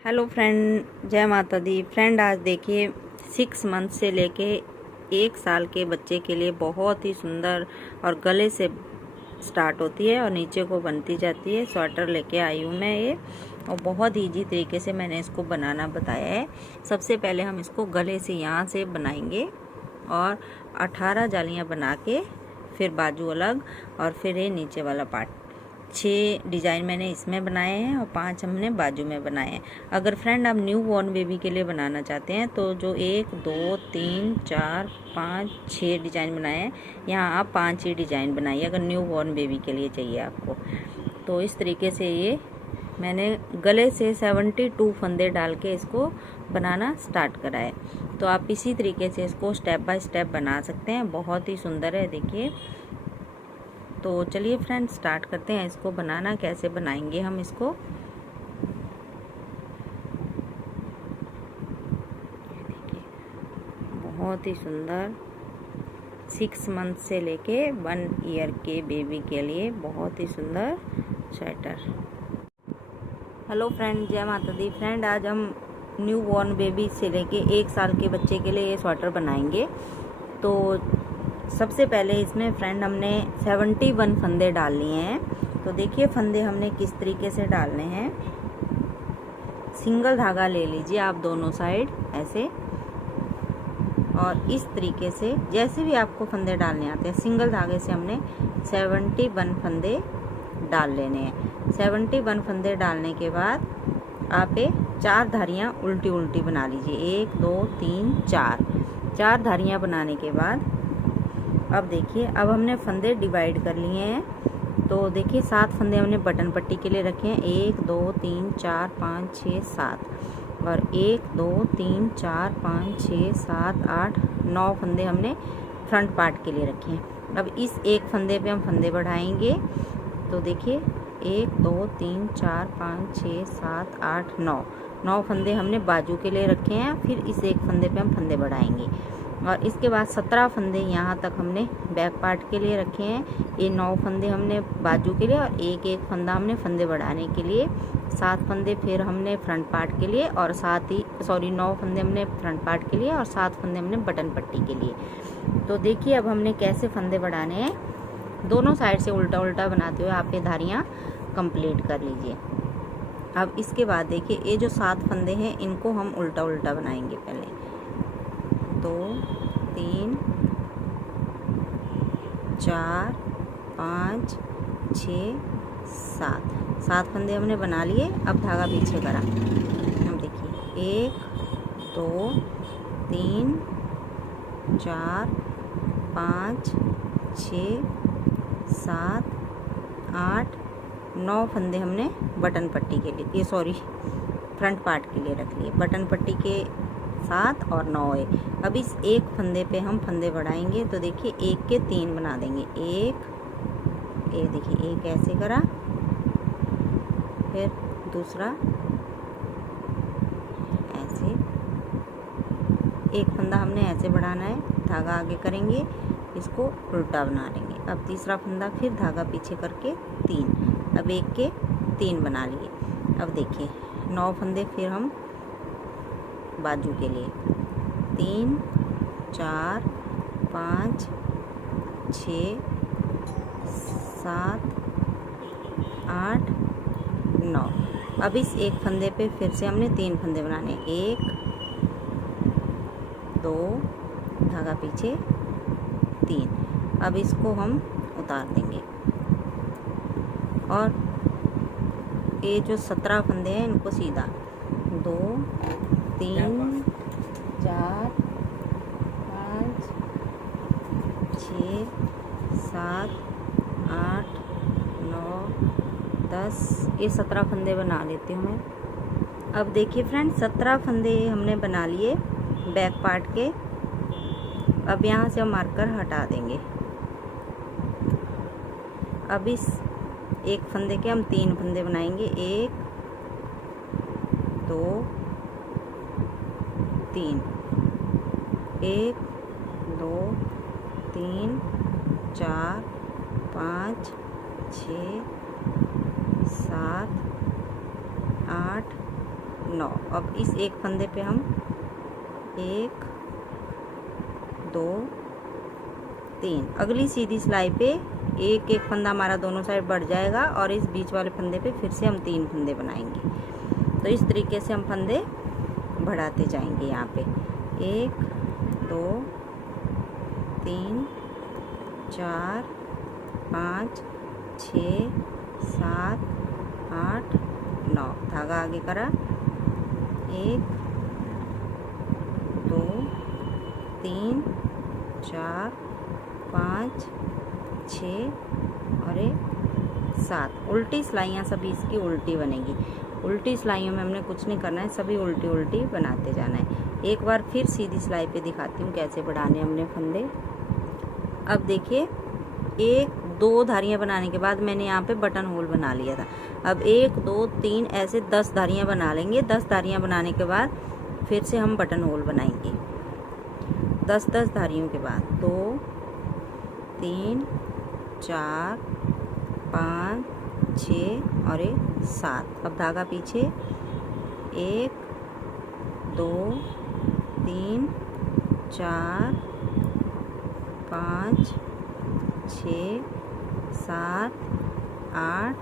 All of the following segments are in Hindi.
हेलो फ्रेंड, जय माता दी। फ्रेंड, आज देखिए 6 मंथ से लेके 1 साल के बच्चे के लिए बहुत ही सुंदर और गले से स्टार्ट होती है और नीचे को बनती जाती है स्वेटर लेके आई हूँ मैं ये। और बहुत इजी तरीके से मैंने इसको बनाना बताया है। सबसे पहले हम इसको गले से यहाँ से बनाएंगे और 18 जालियाँ बना के फिर बाजू अलग और फिर ये नीचे वाला पार्ट। 6 डिज़ाइन मैंने इसमें बनाए हैं और 5 हमने बाजू में बनाए हैं। अगर फ्रेंड आप न्यू बॉर्न बेबी के लिए बनाना चाहते हैं तो जो 1 2 3 4 5 6 डिज़ाइन बनाए हैं, यहाँ आप 5 ही डिज़ाइन बनाइए अगर न्यू बॉर्न बेबी के लिए चाहिए आपको। तो इस तरीके से ये मैंने गले से 72 फंदे डाल के इसको बनाना स्टार्ट करा है। तो आप इसी तरीके से इसको स्टेप बाय स्टेप बना सकते हैं। बहुत ही सुंदर है, देखिए। तो चलिए फ्रेंड, स्टार्ट करते हैं इसको बनाना। कैसे बनाएंगे हम इसको, देखिए। बहुत ही सुंदर 6 मंथ से लेके 1 ईयर के बेबी के लिए बहुत ही सुंदर स्वेटर। हेलो फ्रेंड, जय माता दी। फ्रेंड, आज हम न्यू बॉर्न बेबी से लेके 1 साल के बच्चे के लिए ये स्वेटर बनाएंगे। तो सबसे पहले इसमें फ्रेंड हमने 71 फंदे डाल लिए हैं। तो देखिए फंदे हमने किस तरीके से डालने हैं। सिंगल धागा ले लीजिए आप दोनों साइड ऐसे, और इस तरीके से जैसे भी आपको फंदे डालने आते हैं सिंगल धागे से हमने 71 फंदे डाल लेने हैं। 71 फंदे डालने के बाद आप 4 धारियाँ उल्टी उल्टी बना लीजिए। 1 2 3 4 धारियाँ बनाने के बाद अब देखिए, अब हमने फंदे डिवाइड कर लिए हैं। तो देखिए 7 फंदे हमने बटन पट्टी के लिए रखे हैं। 1 2 3 4 5 6 7 और 1 2 3 4 5 6 7 8 9 फंदे हमने फ्रंट पार्ट के लिए रखे हैं। अब इस एक फंदे पे हम फंदे बढ़ाएंगे। तो देखिए 1 2 3 4 5 6 7 8 9 फंदे हमने बाजू के लिए रखे हैं। फिर इस एक फंदे पे हम फंदे बढ़ाएंगे और इसके बाद 17 फंदे यहाँ तक हमने बैक पार्ट के लिए रखे हैं। ये 9 फंदे हमने बाजू के लिए और एक एक फंदा हमने फंदे बढ़ाने के लिए। 7 फंदे फिर हमने फ्रंट पार्ट के लिए और 9 फंदे हमने फ्रंट पार्ट के लिए और 7 फंदे हमने बटन पट्टी के लिए। तो देखिए अब हमने कैसे फंदे बढ़ाने हैं। दोनों साइड से उल्टा उल्टा बनाते हुए आप ये धारियाँ कंप्लीट कर लीजिए। अब इसके बाद देखिए ये जो 7 फंदे हैं इनको हम उल्टा उल्टा बनाएंगे। पहले 2 3 4 5 6 7 फंदे हमने बना लिए। अब धागा पीछे करा। हम देखिए 1 2 3 4 5 6 7 8 9 फंदे हमने बटन पट्टी के लिए, फ्रंट पार्ट के लिए रख लिए। बटन पट्टी के 7 और 9 है। अब इस एक फंदे पे हम फंदे बढ़ाएंगे। तो देखिए 1 के 3 बना देंगे। एक देखिए, एक ऐसे करा, फिर दूसरा ऐसे। एक फंदा हमने ऐसे बढ़ाना है, धागा आगे करेंगे, इसको उल्टा बना लेंगे। अब तीसरा फंदा फिर धागा पीछे करके 3। अब 1 के 3 बना लिए। अब देखिए 9 फंदे फिर हम बाजू के लिए। 3 4 5 6 7 8 9। अब इस एक फंदे पे फिर से हमने 3 फंदे बनाने। 1 2 धागा पीछे 3। अब इसको हम उतार देंगे और ये जो 17 फंदे हैं इनको सीधा 2 3 4 5 6 7 8 9 10, ये 17 फंदे बना लेती हूँ मैं। अब देखिए फ्रेंड 17 फंदे हमने बना लिए बैक पार्ट के। अब यहाँ से हम मार्कर हटा देंगे। अब इस एक फंदे के हम 3 फंदे बनाएंगे। 1 2 3 1 2 3 4 5 6 7 8 9। अब इस एक फंदे पे हम 1 2 3 अगली सीधी सिलाई पे एक एक फंदा हमारा दोनों साइड बढ़ जाएगा और इस बीच वाले फंदे पे फिर से हम 3 फंदे बनाएंगे। तो इस तरीके से हम फंदे बढ़ाते जाएंगे। यहाँ पे 1 2 3 4 5 6 7 8 9। धागा आगे करा 1 2 3 4 5 6 और 7। उल्टी सिलाइयाँ सभी इसकी उल्टी बनेगी। उल्टी सिलाइयों में हमने कुछ नहीं करना है, सभी उल्टी उल्टी बनाते जाना है। एक बार फिर सीधी सिलाई पे दिखाती हूँ कैसे बढ़ाने हमने फंदे। अब देखिए 1 2 धारियाँ बनाने के बाद मैंने यहाँ पे बटन होल बना लिया था। अब 1 2 3 ऐसे 10 धारियाँ बना लेंगे। 10 धारियाँ बनाने के बाद फिर से हम बटन होल बनाएंगे। 10 धारियों के बाद 2 3 4 5 6 और 7। अब धागा पीछे 1 2 3 4 5 6 7 8।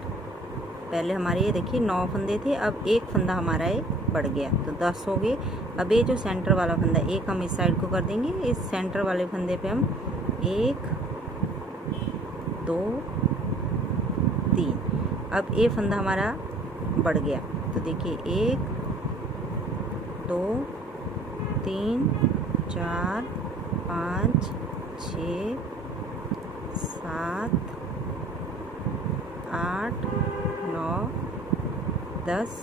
पहले हमारे ये देखिए 9 फंदे थे, अब एक फंदा हमारा ये बढ़ गया तो 10 हो गए। अब ये जो सेंटर वाला फंदा एक हम इस साइड को कर देंगे। इस सेंटर वाले फंदे पे हम 1 2 3। अब ये फंदा हमारा बढ़ गया तो देखिए 1 2 3 4 5 6 7 8 9 10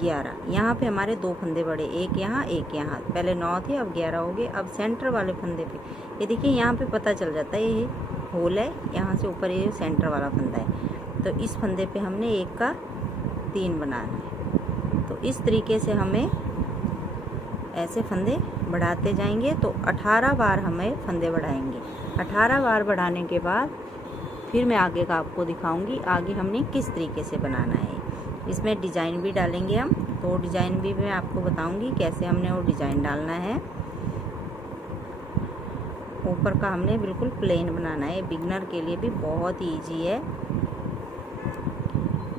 11। यहाँ पे हमारे 2 फंदे बढ़े, एक यहाँ एक यहाँ। पहले 9 थे अब 11 हो गए। अब सेंटर वाले फंदे पे ये देखिए यहाँ पे पता चल जाता है ये होल है, यहाँ से ऊपर ये सेंटर वाला फंदा है। तो इस फंदे पे हमने 1 का 3 बनाना है। तो इस तरीके से हमें ऐसे फंदे बढ़ाते जाएंगे। तो 18 बार हमें फंदे बढ़ाएंगे। 18 बार बढ़ाने के बाद फिर मैं आगे का आपको दिखाऊंगी आगे हमने किस तरीके से बनाना है। इसमें डिज़ाइन भी डालेंगे हम, तो डिज़ाइन भी मैं आपको बताऊंगी कैसे हमने वो डिज़ाइन डालना है। ऊपर का हमने बिल्कुल प्लेन बनाना है। बिगनर के लिए भी बहुत ही ईजी है,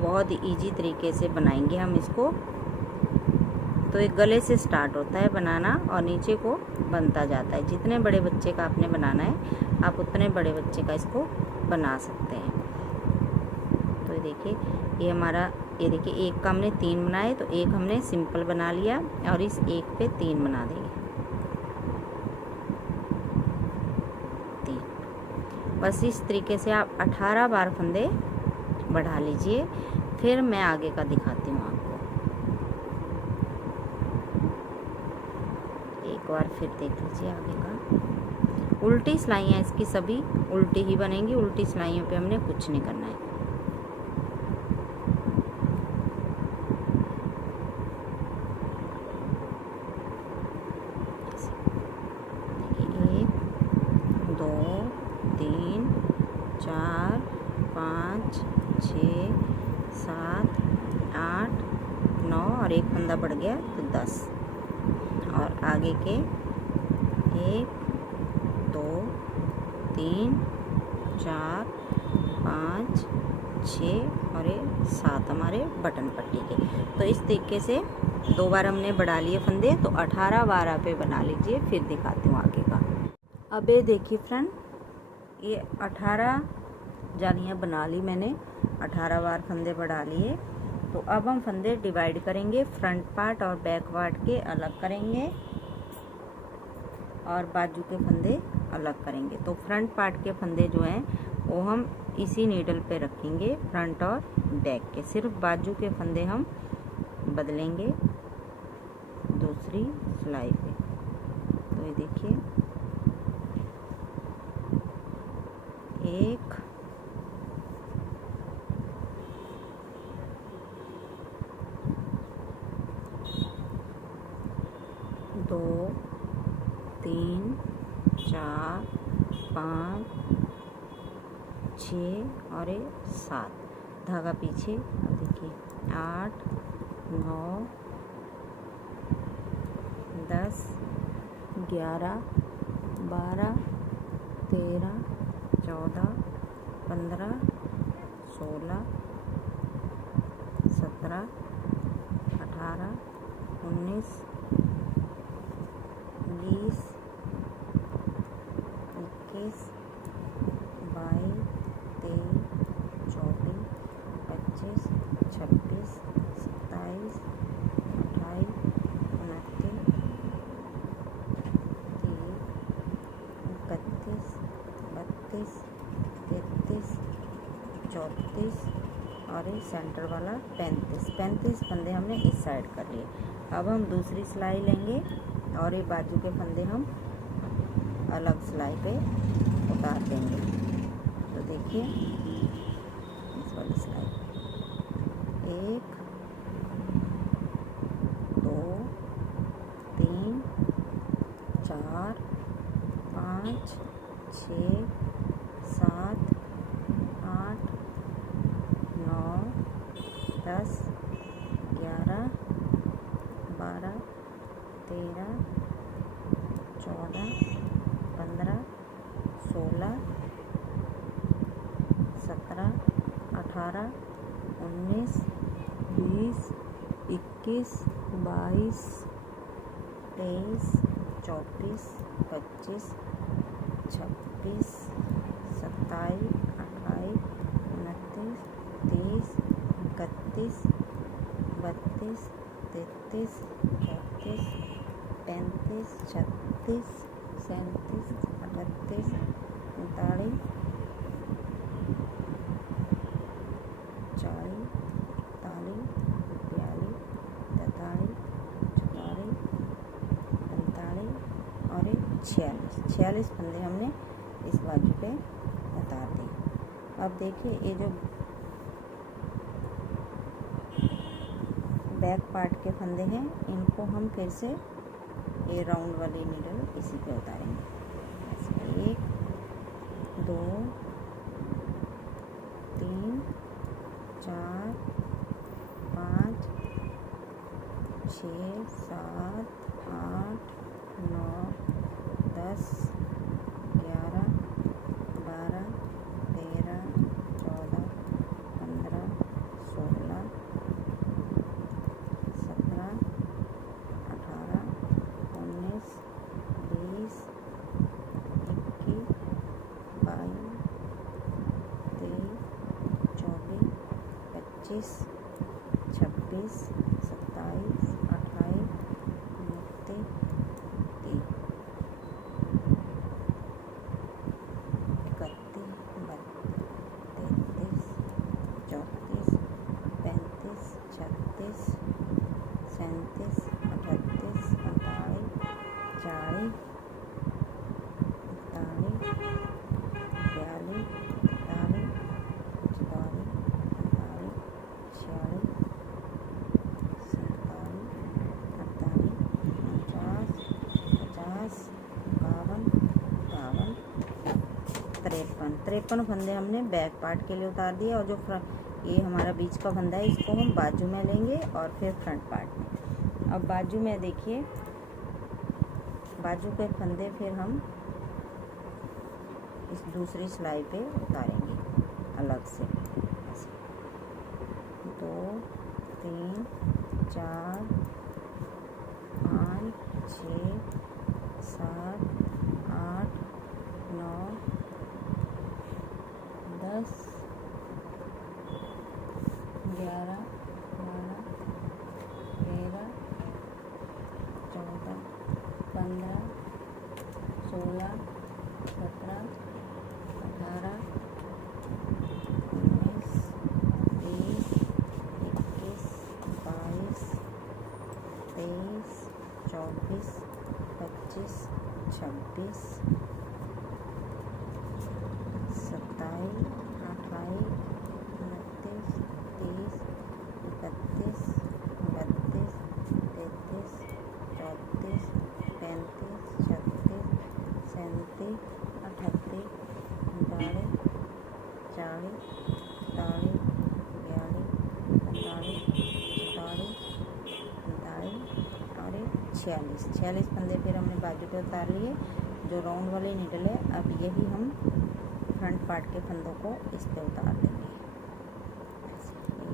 बहुत ही ईजी तरीके से बनाएंगे हम इसको। तो एक गले से स्टार्ट होता है बनाना और नीचे को बनता जाता है। जितने बड़े बच्चे का आपने बनाना है आप उतने बड़े बच्चे का इसको बना सकते हैं। तो ये देखिए ये हमारा, ये देखिए एक का हमने 3 बनाए तो एक हमने सिंपल बना लिया और इस एक पे 3 बना देंगे। 3 बस इस तरीके से आप 18 बार फंदे बढ़ा लीजिए। फिर मैं आगे का दिखाती हूँ आपको। एक बार फिर देख लीजिए आगे का। उल्टी सिलाइयाँ इसकी सभी उल्टी ही बनेंगी। उल्टी सिलाइयों पे हमने कुछ नहीं करना है। देखिए 1 2 3 4 5 6 7 8 9 और एक फंदा बढ़ गया तो 10। और आगे के 1 2 3 4 5 6 और 7 हमारे बटन पट्टी के। तो इस तरीके से 2 बार हमने बढ़ा लिए फंदे, तो 18 बार आप बना लीजिए। फिर दिखाती हूँ आगे का। अब ये देखिए फ्रेंड, ये 18 जालियाँ बना ली मैंने, 18 बार फंदे बढ़ा लिए। तो अब हम फंदे डिवाइड करेंगे, फ्रंट पार्ट और बैक पार्ट के अलग करेंगे और बाजू के फंदे अलग करेंगे। तो फ्रंट पार्ट के फंदे जो हैं वो हम इसी नीडल पे रखेंगे, फ्रंट और बैक के। सिर्फ बाजू के फंदे हम बदलेंगे दूसरी सिलाई पे। तो ये देखिए 1 2 3 4 5 6 और 7। धागा पीछे, अब देखिए 8 9, 10, 11, 12, 13, 14, 15, 16, 17, 18, 19, 20, 21, 22, 23, 24, 25, 26, 27, 28, 29, 30, 31, 32, 33, 34 और ये सेंटर वाला 35 फंदे हमने इस साइड कर लिए। अब हम दूसरी सिलाई लेंगे और ये बाजू के फंदे हम अलग सिलाई पे उतार देंगे। तो देखिए इस वाली सिलाई 1, 2, 3, 4, 5, 6, 7, 8, 9, 10, 11, 12, 13, 14, 15, 16, 17, 18, 19, 20, 21, 22, 23, 24, 25, 26, 27, 28, 29, 30, 31, 32, 33, 34, 35, 36, 37, 38, 39, 40, 41, 42, 43, 44, 45 और 46 फंदे हमने इस बाजू पे उतार दिए। अब देखिए ये जो बैक पार्ट के फंदे हैं इनको हम फिर से ये राउंड वाली नीडल इसी पे उतारेंगे। 1, 2, 3, 4, 5, 6, 7, 8, 9, 10, 11, 12, 13, 14, 15, 16, 17, 18, 19, 20, 21, 22, 23, 24, 25, 26, 27, 28, 29, 30, 31, 32, 33, 34, 35, 36, 37, 38, 39, 40, 41, 42, 43, 44, 45, 53 फंदे हमने बैक पार्ट के लिए उतार दिए और जो ये हमारा बीच का फंदा है इसको हम बाजू में लेंगे और फिर फ्रंट पार्ट में। अब बाजू में देखिए बाजू के फंदे फिर हम इस दूसरी सिलाई पे उतारेंगे अलग से। 2, 3, 4, 5, 6, 7, 8, 9, 10, 11, 12, 13, 14, 15, 16, 17, 18, 19, 20, 21, 22, 23, 24, 25, 26, 27, 28, 29, 30, 31, 32, 33, 34, 35, 36, 37, 38, 39, 40, 41, 42, 43, 44, 45, 46 फंदे फिर हमने बाजू पे उतार लिए। जो राउंड वाली नीडल है, अब यही हम फ्रंट पार्ट के फंदों को इस पे उतार देंगे।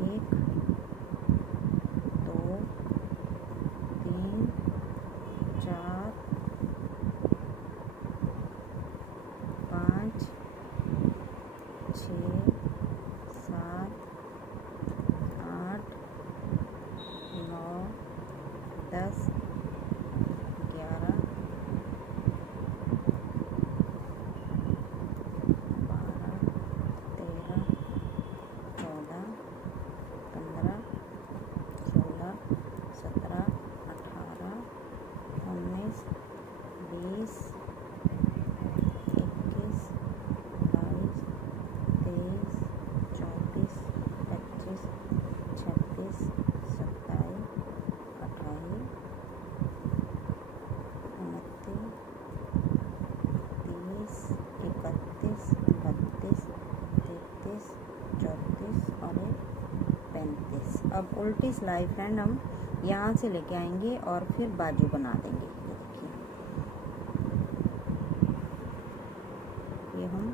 1 2 3 4 5 6 7 8 9 10 11 12 13 14 15 16 17 18 19 20 21 22 23 24 25 26 27 28 29 30 31 32 33 34 और 35। अब उल्टी सिलाई फ्रेंड हम यहाँ से लेके आएंगे और फिर बाजू बना देंगे। ये देखिए, ये हम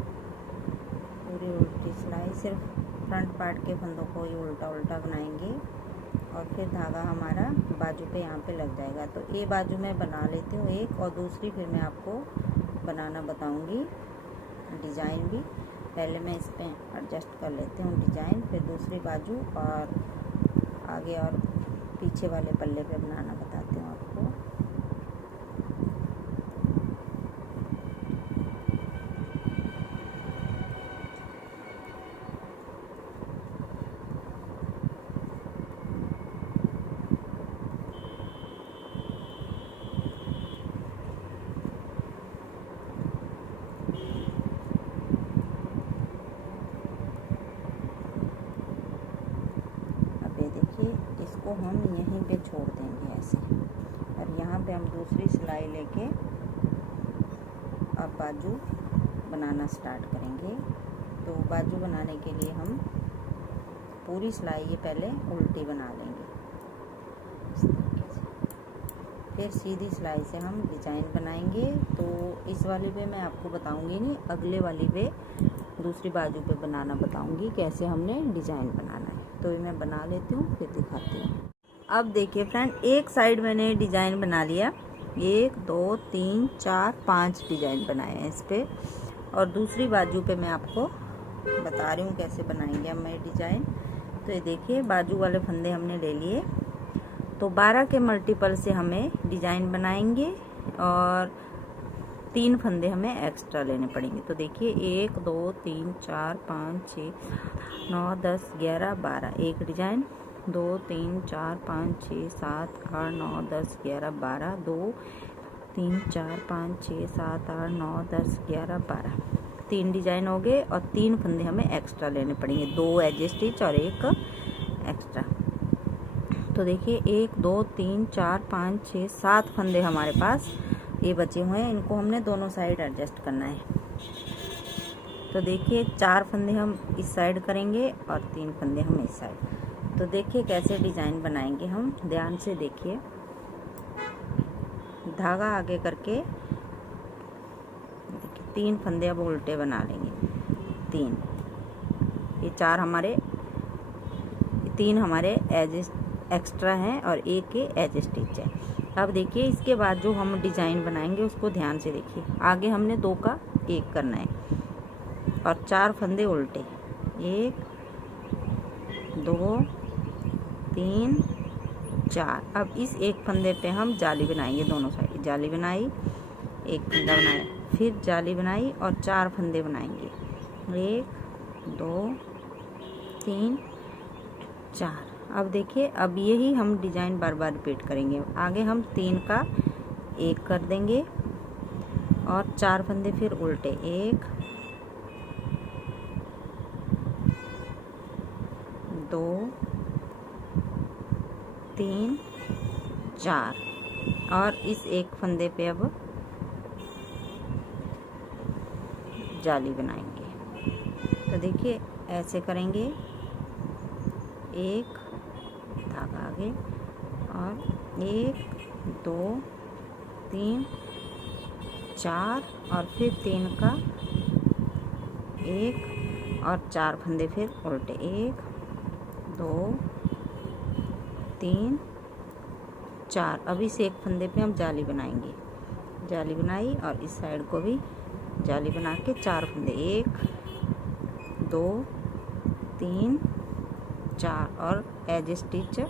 पूरी उल्टी सिलाई सिर्फ फ्रंट पार्ट के फंदों को ही उल्टा उल्टा बनाएंगे और फिर धागा हमारा बाजू पे यहाँ पे लग जाएगा। तो ये बाजू मैं बना लेती हूँ एक, और दूसरी फिर मैं आपको बनाना बताऊँगी डिज़ाइन भी। पहले मैं इस पे एडजस्ट कर लेती हूँ डिज़ाइन, फिर दूसरी बाजू और आगे और पीछे वाले पल्ले पे बनाना बताती हूँ आपको। इसको हम यहीं पे छोड़ देंगे ऐसे, और यहाँ पे हम दूसरी सिलाई लेके अब बाजू बनाना स्टार्ट करेंगे। तो बाजू बनाने के लिए हम पूरी सिलाई ये पहले उल्टी बना लेंगे इस तरीके से, फिर सीधी सिलाई से हम डिज़ाइन बनाएंगे। तो इस वाली पे मैं आपको बताऊंगी नहीं, अगले वाली पे दूसरी बाजू पे बनाना बताऊंगी कैसे हमने डिज़ाइन बनाना है। तो ये मैं बना लेती हूँ फिर दिखाती हूँ। अब देखिए फ्रेंड, एक साइड मैंने डिज़ाइन बना लिया, 1 2 3 4 5 डिज़ाइन बनाए हैं इस पे, और दूसरी बाजू पे मैं आपको बता रही हूँ कैसे बनाएंगे हम मैं डिज़ाइन। तो ये देखिए, बाजू वाले फंदे हमने ले लिए, तो 12 के मल्टीपल से हमें डिज़ाइन बनाएंगे और 3 फंदे हमें एक्स्ट्रा लेने पड़ेंगे। तो देखिए 1 2 3 4 5 6 9 10 11 12, एक डिज़ाइन, 2 3 4 5 6 7 8 9 10 11 12, 2 3 4 5 6 7 8 9 10 11 12, 3 डिज़ाइन हो गए और 3 फंदे हमें एक्स्ट्रा लेने पड़ेंगे, 2 एज स्टिच और 1 एक्स्ट्रा। तो देखिए 1 2 3 4 5 6 7 फंदे हमारे पास ये बचे हुए हैं, इनको हमने दोनों साइड एडजस्ट करना है। तो देखिए 4 फंदे हम इस साइड करेंगे और 3 फंदे हम इस साइड। तो देखिए कैसे डिज़ाइन बनाएंगे हम, ध्यान से देखिए। धागा आगे करके देखिए 3 फंदे अब उल्टे बना लेंगे, 3, ये 4 हमारे, 3 हमारे एज एक्स्ट्रा हैं और 1 के एज स्टिच है। अब देखिए इसके बाद जो हम डिज़ाइन बनाएंगे उसको ध्यान से देखिए, आगे हमने 2 का 1 करना है और 4 फंदे उल्टे, 1 2 3 4। अब इस एक फंदे पे हम जाली बनाएंगे, दोनों साइड जाली बनाई, एक फंदा बनाया, फिर जाली बनाई और 4 फंदे बनाएंगे, 1 2 3 4। अब देखिए, अब यही हम डिज़ाइन बार बार रिपीट करेंगे। आगे हम 3 का 1 कर देंगे और 4 फंदे फिर उल्टे, 1 2 3 4, और इस एक फंदे पे अब जाली बनाएंगे। तो देखिए ऐसे करेंगे, 1 धागा आगे और 1 2 3 4 और फिर 3 का 1 और 4 फंदे फिर उल्टे, 1 2 3 4। अब इस एक फंदे पे हम जाली बनाएंगे, जाली बनाई और इस साइड को भी जाली बना के 4 फंदे, 1 2 3 4 और एज स्टिच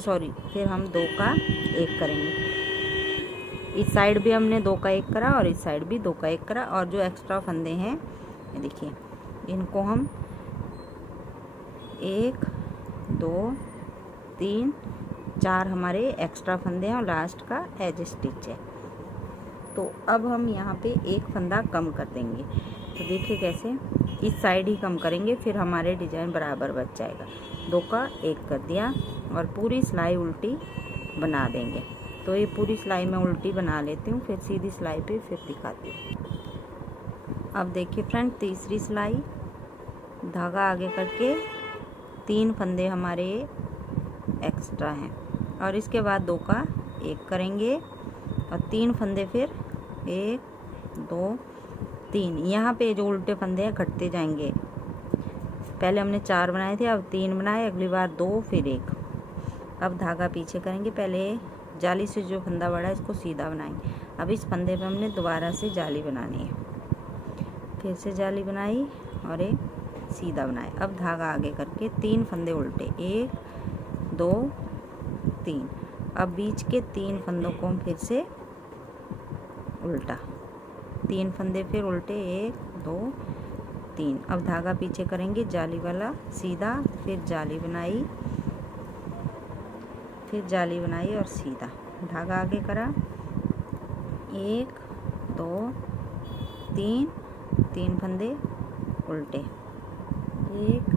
सॉरी फिर हम 2 का 1 करेंगे। इस साइड भी हमने 2 का 1 करा और इस साइड भी 2 का 1 करा। और जो एक्स्ट्रा फंदे हैं ये देखिए, इनको हम 1 2 3 4 हमारे एक्स्ट्रा फंदे हैं और लास्ट का एज स्टिच है। तो अब हम यहाँ पे एक फंदा कम कर देंगे। तो देखिए कैसे, इस साइड ही कम करेंगे, फिर हमारे डिजाइन बराबर बच जाएगा। 2 का 1 कर दिया और पूरी सिलाई उल्टी बना देंगे। तो ये पूरी सिलाई मैं उल्टी बना लेती हूँ, फिर सीधी सिलाई पे फिर दिखाती हूँ। अब देखिए फ्रेंड, तीसरी सिलाई, धागा आगे करके 3 फंदे हमारे एक्स्ट्रा हैं और इसके बाद 2 का 1 करेंगे और 3 फंदे फिर 1 2 3। यहाँ पे जो उल्टे फंदे हैं घटते जाएंगे। पहले हमने 4 बनाए थे, अब 3 बनाए, अगली बार 2 फिर 1। अब धागा पीछे करेंगे, पहले जाली से जो फंदा बड़ा है इसको सीधा बनाएंगे। अब इस फंदे पे हमने दोबारा से जाली बनानी है, फिर से जाली बनाई और एक सीधा बनाए। अब धागा आगे करके 3 फंदे उल्टे, 1 2 3। अब बीच के 3 फंदों को हम फिर से उल्टा, 3 फंदे फिर उल्टे, 1 2 3। अब धागा पीछे करेंगे, जाली वाला सीधा, फिर जाली बनाई, फिर जाली बनाई और सीधा, धागा आगे करा, 1 2 3 3 फंदे उल्टे, 1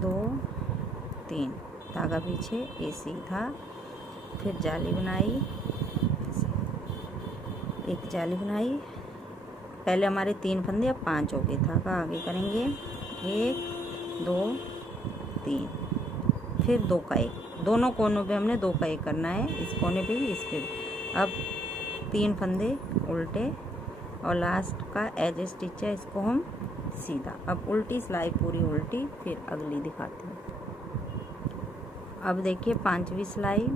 2 3, धागा पीछे, ये सीधा, फिर जाली बनाई, एक जाली बनाई। पहले हमारे 3 फंदे, अब 5 हो गए। धागा आगे करेंगे, 1 2 3, फिर 2 का 1। दोनों कोनों पे हमने 2 का 1 करना है, इस कोने पे भी, इस पे भी। अब 3 फंदे उल्टे और लास्ट का एज स्टिच है, इसको हम सीधा। अब उल्टी सिलाई पूरी उल्टी, फिर अगली दिखाती हूँ। अब देखिए 5वीं सिलाई,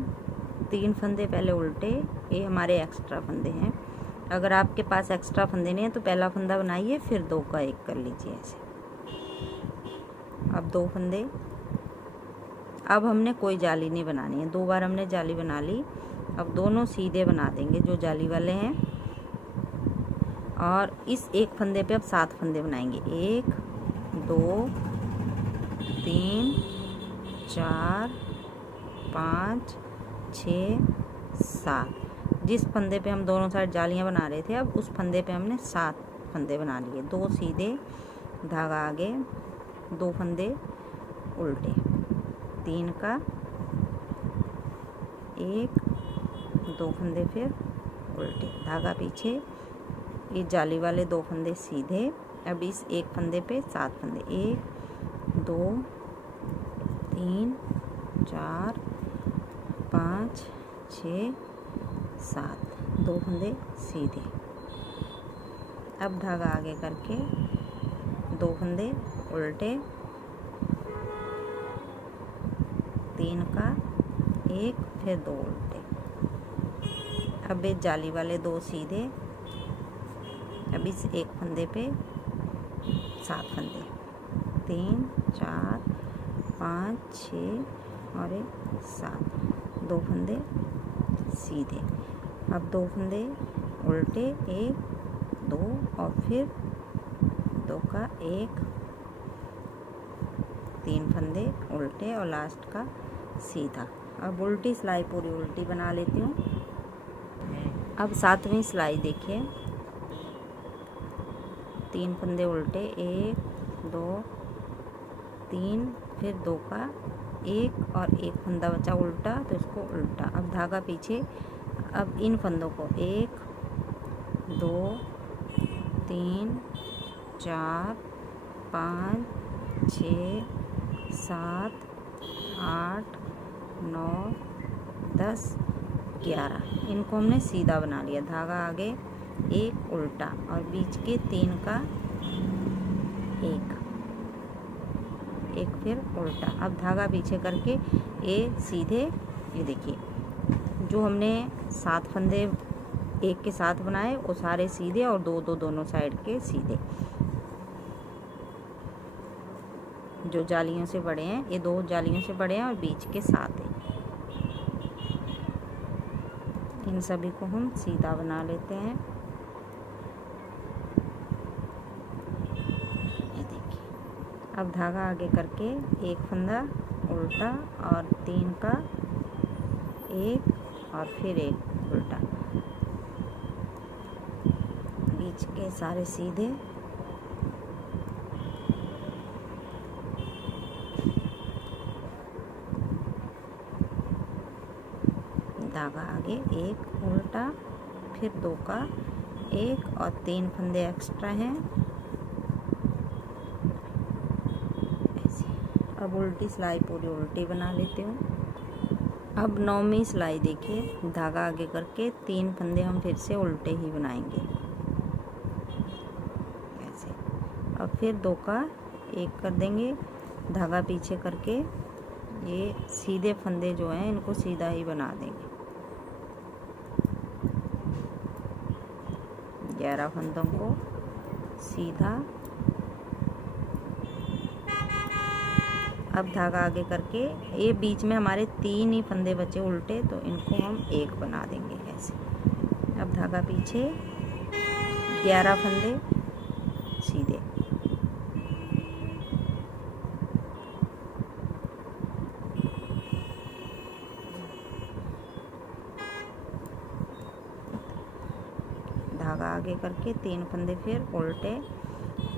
3 फंदे पहले उल्टे, ये हमारे एक्स्ट्रा फंदे हैं। अगर आपके पास एक्स्ट्रा फंदे नहीं है तो पहला फंदा बनाइए, फिर 2 का 1 कर लीजिए ऐसे। अब 2 फंदे, अब हमने कोई जाली नहीं बनानी है, 2 बार हमने जाली बना ली। अब दोनों सीधे बना देंगे जो जाली वाले हैं और इस एक फंदे पे अब 7 फंदे बनाएंगे, 1 2 3 4 5 6 7। जिस फंदे पे हम दोनों साइड जालियां बना रहे थे, अब उस फंदे पे हमने 7 फंदे बना लिए, 2 सीधे, धागा आगे, 2 फंदे उल्टे, 3 का 1 2 फंदे फिर उल्टे, धागा पीछे, ये जाली वाले 2 फंदे सीधे। अब इस एक फंदे पे 7 फंदे, 1 2 3 4 5 6 7, 2 फंदे सीधे। अब धागा आगे करके 2 फंदे उल्टे, 3 का 1 फिर 2 उल्टे। अब ये जाली वाले 2 सीधे। अब इस एक फंदे पे 7 फंदे, 3 4 5 6 और 7, 2 फंदे सीधे। अब 2 फंदे उल्टे, 1 2 और फिर 2 का 1, 3 फंदे उल्टे और लास्ट का सीधा। अब उल्टी सिलाई पूरी उल्टी बना लेती हूँ। अब 7वीं सिलाई देखिए, 3 फंदे उल्टे, 1 2 3, फिर 2 का 1 और एक फंदा बचा उल्टा, तो इसको उल्टा। अब धागा पीछे, अब इन फंदों को 1 2 3 4 5 6 7 8 9 10 11। इनको हमने सीधा बना लिया। धागा आगे एक उल्टा और बीच के 3 का एक फिर उल्टा। अब धागा पीछे करके ये सीधे, ये देखिए जो हमने 7 फंदे एक के साथ बनाए वो सारे सीधे और दो दोनों साइड के सीधे। जो जालियों से बड़े हैं ये 2 जालियों से बड़े हैं और बीच के 7 हैं। इन सभी को हम सीधा बना लेते हैं। ये देखिए अब धागा आगे करके एक फंदा उल्टा और 3 का एक और फिर एक उल्टा, बीच के सारे सीधे। धागा आगे एक उल्टा फिर 2 का एक और 3 फंदे एक्स्ट्रा हैं ऐसे। अब उल्टी सिलाई पूरी उल्टी बना लेती हूँ। अब 9वीं सिलाई देखिए, धागा आगे करके 3 फंदे हम फिर से उल्टे ही बनाएंगे ऐसे। अब फिर 2 का एक कर देंगे, धागा पीछे करके ये सीधे फंदे जो हैं इनको सीधा ही बना देंगे। 11 फंदों को सीधा। अब धागा आगे करके ये बीच में हमारे 3 ही फंदे बचे उल्टे, तो इनको हम एक बना देंगे ऐसे। अब धागा पीछे 11 फंदे सीधे। धागा आगे करके 3 फंदे फिर उल्टे,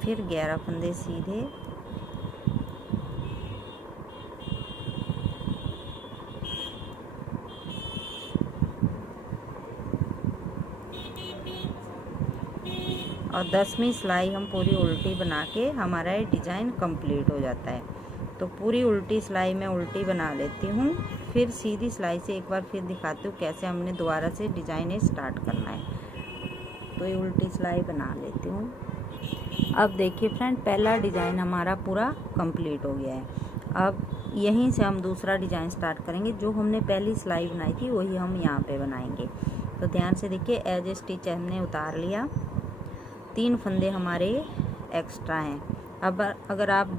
फिर 11 फंदे सीधे। और 10वीं सिलाई हम पूरी उल्टी बना के हमारा ये डिज़ाइन कंप्लीट हो जाता है। तो पूरी उल्टी सिलाई मैं उल्टी बना लेती हूँ, फिर सीधी सिलाई से एक बार फिर दिखाती हूँ कैसे हमने दोबारा से डिज़ाइन स्टार्ट करना है। तो ये उल्टी सिलाई बना लेती हूँ। अब देखिए फ्रेंड, पहला डिज़ाइन हमारा पूरा कंप्लीट हो गया है। अब यहीं से हम दूसरा डिज़ाइन स्टार्ट करेंगे। जो हमने पहली सिलाई बनाई थी वही हम यहाँ पे बनाएंगे। तो ध्यान से देखिए, एज स्टिच हमने उतार लिया, 3 फंदे हमारे एक्स्ट्रा हैं। अब अगर आप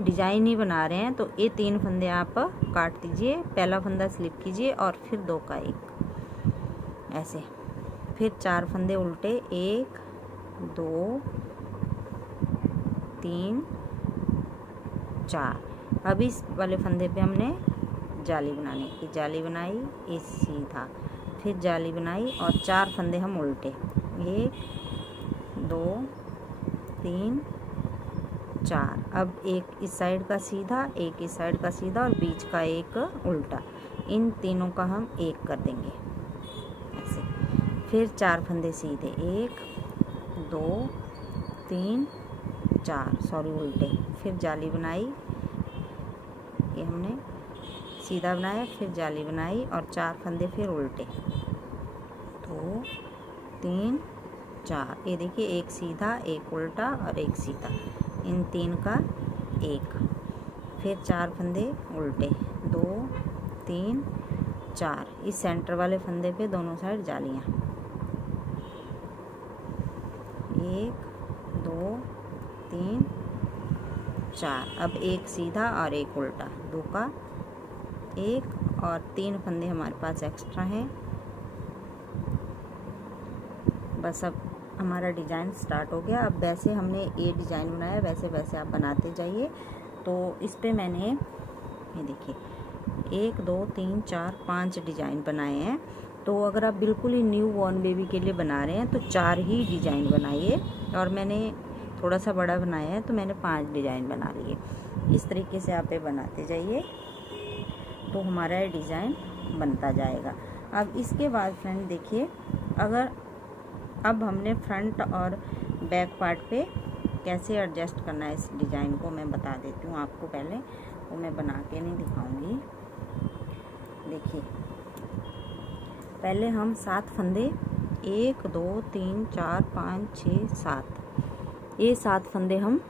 डिज़ाइन ही बना रहे हैं तो ये 3 फंदे आप काट दीजिए, पहला फंदा स्लिप कीजिए और फिर 2 का एक ऐसे। फिर 4 फंदे उल्टे, 1 2 3 4। अब इस वाले फंदे पे हमने जाली बनानी, ये जाली बनाई, ये सीधा, फिर जाली बनाई और 4 फंदे हम उल्टे, 1 2 3 4। अब एक इस साइड का सीधा, एक इस साइड का सीधा और बीच का एक उल्टा, इन तीनों का हम एक कर देंगे ऐसे। फिर 4 फंदे सीधे, 1 2 3 4 उल्टे, फिर जाली बनाई, ये हमने सीधा बनाया, फिर जाली बनाई और 4 फंदे फिर उल्टे, 2 3 4। ये देखिए, एक सीधा, एक उल्टा और एक सीधा, इन 3 का एक। फिर 4 फंदे उल्टे, 2 3 4। इस सेंटर वाले फंदे पे दोनों साइड जालियाँ, 1 2 3 4। अब एक सीधा और एक उल्टा, 2 का एक और 3 फंदे हमारे पास एक्स्ट्रा हैं। बस अब हमारा डिज़ाइन स्टार्ट हो गया। अब वैसे हमने ये डिज़ाइन बनाया, वैसे वैसे आप बनाते जाइए। तो इस पे मैंने ये देखिए 1 2 3 4 5 डिज़ाइन बनाए हैं। तो अगर आप बिल्कुल ही न्यू बॉर्न बेबी के लिए बना रहे हैं तो 4 ही डिज़ाइन बनाइए, और मैंने थोड़ा सा बड़ा बनाया है तो मैंने 5 डिज़ाइन बना लिए। इस तरीके से आप ये बनाते जाइए तो हमारा ये डिज़ाइन बनता जाएगा। अब इसके बाद फ्रेंड देखिए, अगर अब हमने फ्रंट और बैक पार्ट पे कैसे एडजस्ट करना है इस डिज़ाइन को मैं बता देती हूँ आपको। पहले वो मैं बना के नहीं दिखाऊंगी। देखिए पहले हम 7 फंदे 1 2 3 4 5 6 7, ये 7 फंदे हम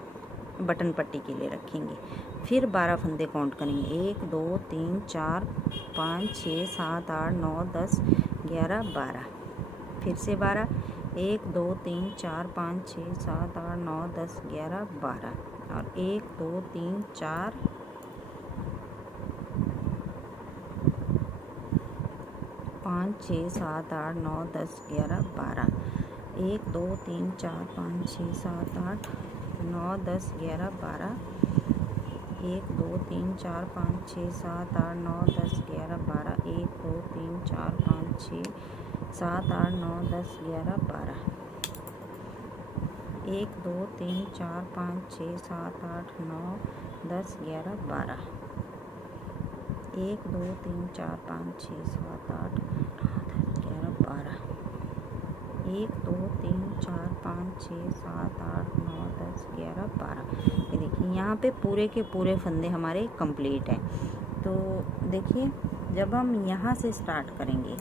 बटन पट्टी के लिए रखेंगे। फिर 12 फंदे काउंट करेंगे, 1 2 3 4 5 6 7 8 9 10 11 12। फिर से 12, 1 2 3 4 5 6 7 8 9 10 11 12, और 1 2 3 4 5 6 7 8 9 10 11 12, 1 2 3 4 5 6 7 8 9 10 11 12, 1 2 3 4 5 6 7 8 9 10 11 12, 1 2 3 4 5 6 7 8 9 10 11 12, 1 2 3 4 5 6 7 8 9 10 11 12, 1 2 3 4 5 6 7 8 9 10 11 12, 1 2 3 4 5 6 7 8 9 10 11 12। ये देखिए यहाँ पे पूरे के पूरे फंदे हमारे कंप्लीट हैं। तो देखिए जब हम यहाँ से स्टार्ट करेंगे,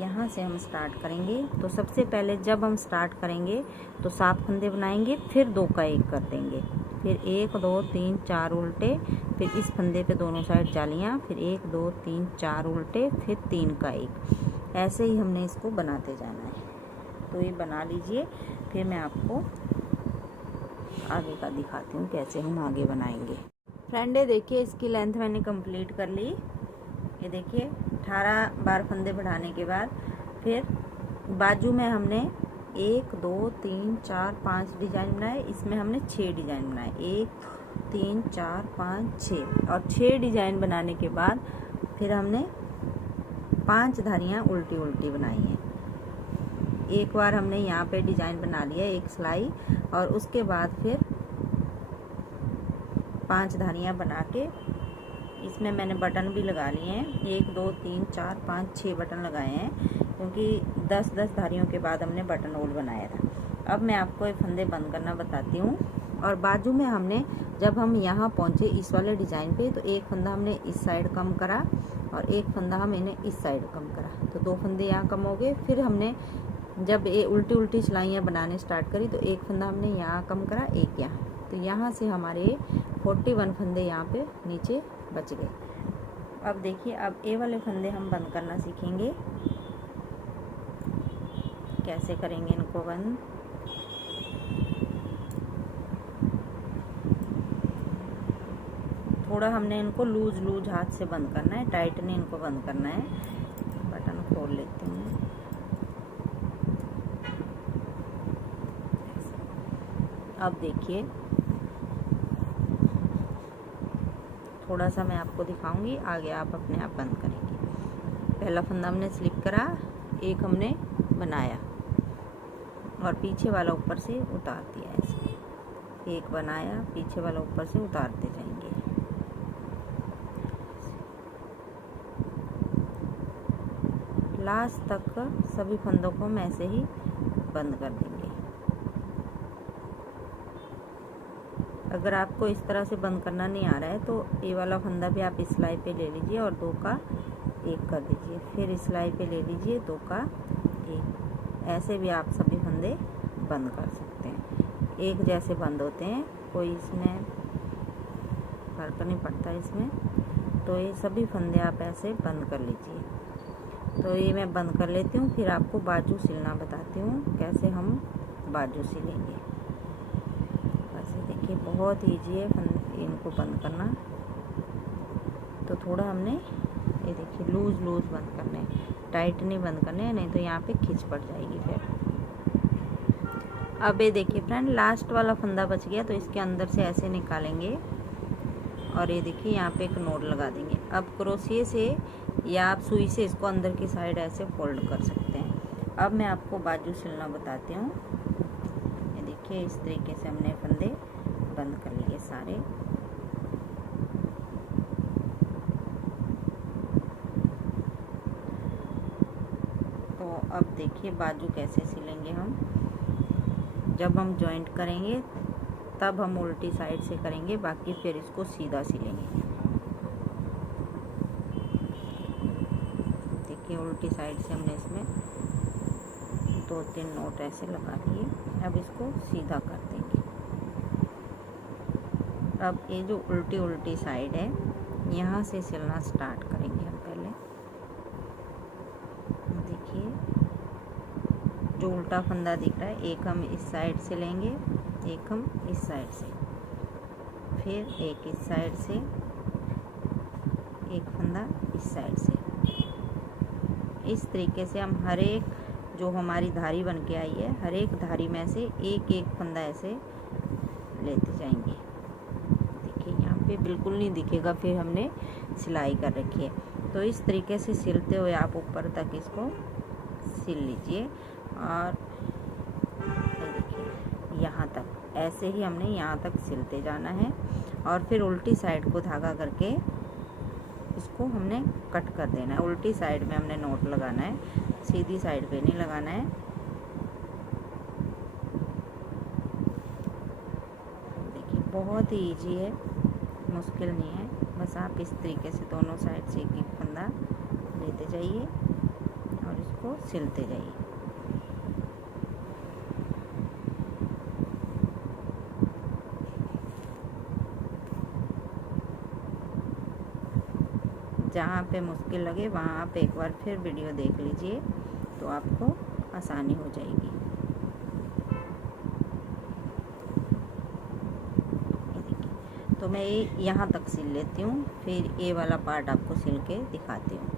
यहाँ से हम स्टार्ट करेंगे, तो सबसे पहले जब हम स्टार्ट करेंगे तो 7 फंदे बनाएंगे, फिर 2 का 1 कर देंगे, फिर 1 2 3 4 उल्टे, फिर इस फंदे पे दोनों साइड जालियाँ, फिर 1 2 3 4 उल्टे, फिर 3 का 1। ऐसे ही हमने इसको बनाते जाना है। तो ये बना लीजिए, फिर मैं आपको आगे का दिखाती हूँ कैसे हम आगे बनाएंगे। फ्रेंड ये देखिए इसकी लेंथ मैंने कंप्लीट कर ली। ये देखिए 18 बार फंदे बढ़ाने के बाद फिर बाजू में हमने 1 2 3 4 5 डिजाइन बनाए, इसमें हमने 6 डिजाइन बनाए, 1 3 4 5 6, और 6 डिजाइन बनाने के बाद फिर हमने 5 धारियाँ उल्टी उल्टी बनाई हैं। एक बार हमने यहाँ पे डिजाइन बना लिया, एक सिलाई, और उसके बाद फिर 5 धारियाँ बना के इसमें मैंने बटन भी लगा लिए हैं, 1 2 3 4 5 6 बटन लगाए हैं, क्योंकि 10-10 धारियों के बाद हमने बटन होल बनाया था। अब मैं आपको ये फंदे बंद करना बताती हूँ। और बाजू में हमने जब हम यहाँ पहुँचे इस वाले डिज़ाइन पे, तो एक फंदा हमने इस साइड कम करा और एक फंदा हमने इस साइड कम करा, तो 2 फंदे यहाँ कम हो गए। फिर हमने जब ये उल्टी उल्टी सिलाइयाँ बनाने स्टार्ट करी, तो एक फंदा हमने यहाँ कम करा, एक यहाँ, तो यहाँ से हमारे 41 फंदे यहाँ पे नीचे बच गए। अब देखिए अब ये वाले फंदे हम बंद करना सीखेंगे, कैसे करेंगे इनको बंद। थोड़ा हमने इनको लूज लूज हाथ से बंद करना है, टाइट नहीं इनको बंद करना है। बटन खोल लेती हूँ। अब देखिए थोड़ा सा मैं आपको दिखाऊंगी, आगे आप अपने आप बंद करेंगे। पहला फंदा हमने स्लिप करा, एक हमने बनाया और पीछे वाला ऊपर से उतार दिया, ऐसे एक बनाया, पीछे वाला ऊपर से उतारते जाएंगे। लास्ट तक सभी फंदों को हम ऐसे ही बंद कर देंगे। अगर आपको इस तरह से बंद करना नहीं आ रहा है तो ये वाला फंदा भी आप इस सिलाई पे ले लीजिए और 2 का 1 कर दीजिए, फिर इस सिलाई पे ले लीजिए 2 का 1। ऐसे भी आप सभी फंदे बंद कर सकते हैं, एक जैसे बंद होते हैं, कोई इसमें फर्क नहीं पड़ता इसमें। तो ये सभी फंदे आप ऐसे बंद कर लीजिए। तो ये मैं बंद कर लेती हूँ, फिर आपको बाजू सिलना बताती हूँ कैसे हम बाजू सिलेंगे। वैसे देखिए बहुत ईजी है इनको बंद करना। तो थोड़ा हमने ये देखिए लूज लूज बंद करने, टाइट नहीं बंद करने, नहीं तो यहाँ पे खिंच पड़ जाएगी फिर। अब ये देखिए फ्रेंड लास्ट वाला फंदा बच गया, तो इसके अंदर से ऐसे निकालेंगे और ये देखिए यहाँ पे एक नोट लगा देंगे। अब क्रोशिये से या आप सुई से इसको अंदर की साइड ऐसे फोल्ड कर सकते हैं। अब मैं आपको बाजू सिलना बताती हूँ। ये देखिए इस तरीके से हमने फंदे बंद कर लिए सारे। तो अब देखिए बाजू कैसे सिलेंगे हम। जब हम जॉइंट करेंगे तब हम उल्टी साइड से करेंगे, बाकी फिर इसको सीधा सिलेंगे। देखिए उल्टी साइड से हमने इसमें 2-3 नोट ऐसे लगा दिए। अब इसको सीधा कर देंगे। अब ये जो उल्टी साइड है यहाँ से सिलना स्टार्ट करेंगे हम पहले। देखिए जो उल्टा फंदा दिख रहा है, एक हम इस साइड से लेंगे, एक हम इस साइड से, फिर एक इस साइड से, एक फंदा इस साइड से। इस तरीके से हम हर एक जो हमारी धारी बन के आई है, हर एक धारी में से एक एक फंदा ऐसे लेते जाएंगे। देखिए यहाँ पे बिल्कुल नहीं दिखेगा, फिर हमने सिलाई कर रखी है। तो इस तरीके से सिलते हुए आप ऊपर तक इसको सिल लीजिए। और देखिए यहाँ तक ऐसे ही हमने यहाँ तक सिलते जाना है। और फिर उल्टी साइड को धागा करके इसको हमने कट कर देना है। उल्टी साइड में हमने नोट लगाना है, सीधी साइड पे नहीं लगाना है। देखिए बहुत ही इजी है, मुश्किल नहीं है। बस आप इस तरीके से दोनों साइड से एक एक फंदा लेते जाइए और इसको सिलते जाइए। जहाँ पे मुश्किल लगे वहाँ आप एक बार फिर वीडियो देख लीजिए, तो आपको आसानी हो जाएगी। ये देखिए, तो मैं ये यहाँ तक सिल लेती हूँ, फिर ये वाला पार्ट आपको सिल के दिखाती हूँ।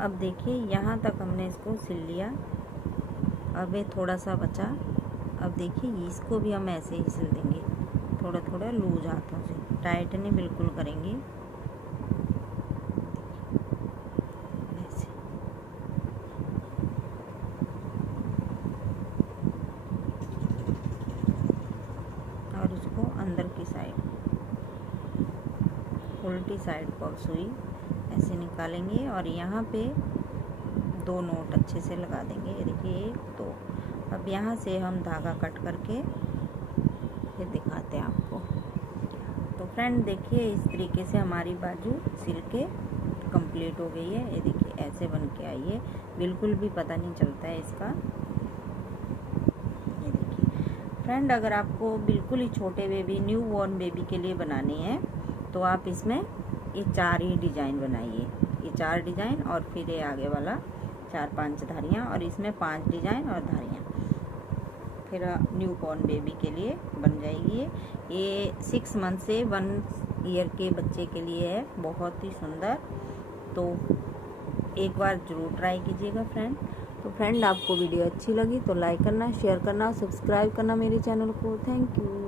अब देखिए यहाँ तक हमने इसको सिल लिया। अब ये थोड़ा सा बचा। अब देखिए इसको भी हम ऐसे ही सिल देंगे, थोड़ा थोड़ा लूज हाथों से, टाइट नहीं बिल्कुल करेंगे। ऐसे और इसको अंदर की साइड उल्टी साइड पर सुई ऐसे निकालेंगे और यहाँ पे 2 नोट अच्छे से लगा देंगे। ये देखिए 1 2। अब यहाँ से हम धागा कट करके फिर दिखाते हैं आपको। तो फ्रेंड देखिए इस तरीके से हमारी बाजू सिल के कंप्लीट हो गई है। ये देखिए ऐसे बन के आई है, बिल्कुल भी पता नहीं चलता है इसका। ये देखिए फ्रेंड, अगर आपको बिल्कुल ही छोटे बेबी, न्यू बॉर्न बेबी के लिए बनानी है तो आप इसमें ये 4 ही डिजाइन बनाइए। ये 4 डिजाइन और फिर ये आगे वाला 4-5 धारियाँ और इसमें 5 डिजाइन और धारियाँ, फिर न्यू बॉर्न बेबी के लिए बन जाएगी। ये 6 मंथ से 1 ईयर के बच्चे के लिए है, बहुत ही सुंदर। तो एक बार ज़रूर ट्राई कीजिएगा फ्रेंड। तो फ्रेंड आपको वीडियो अच्छी लगी तो लाइक करना, शेयर करना, सब्सक्राइब करना मेरे चैनल को। Thank you.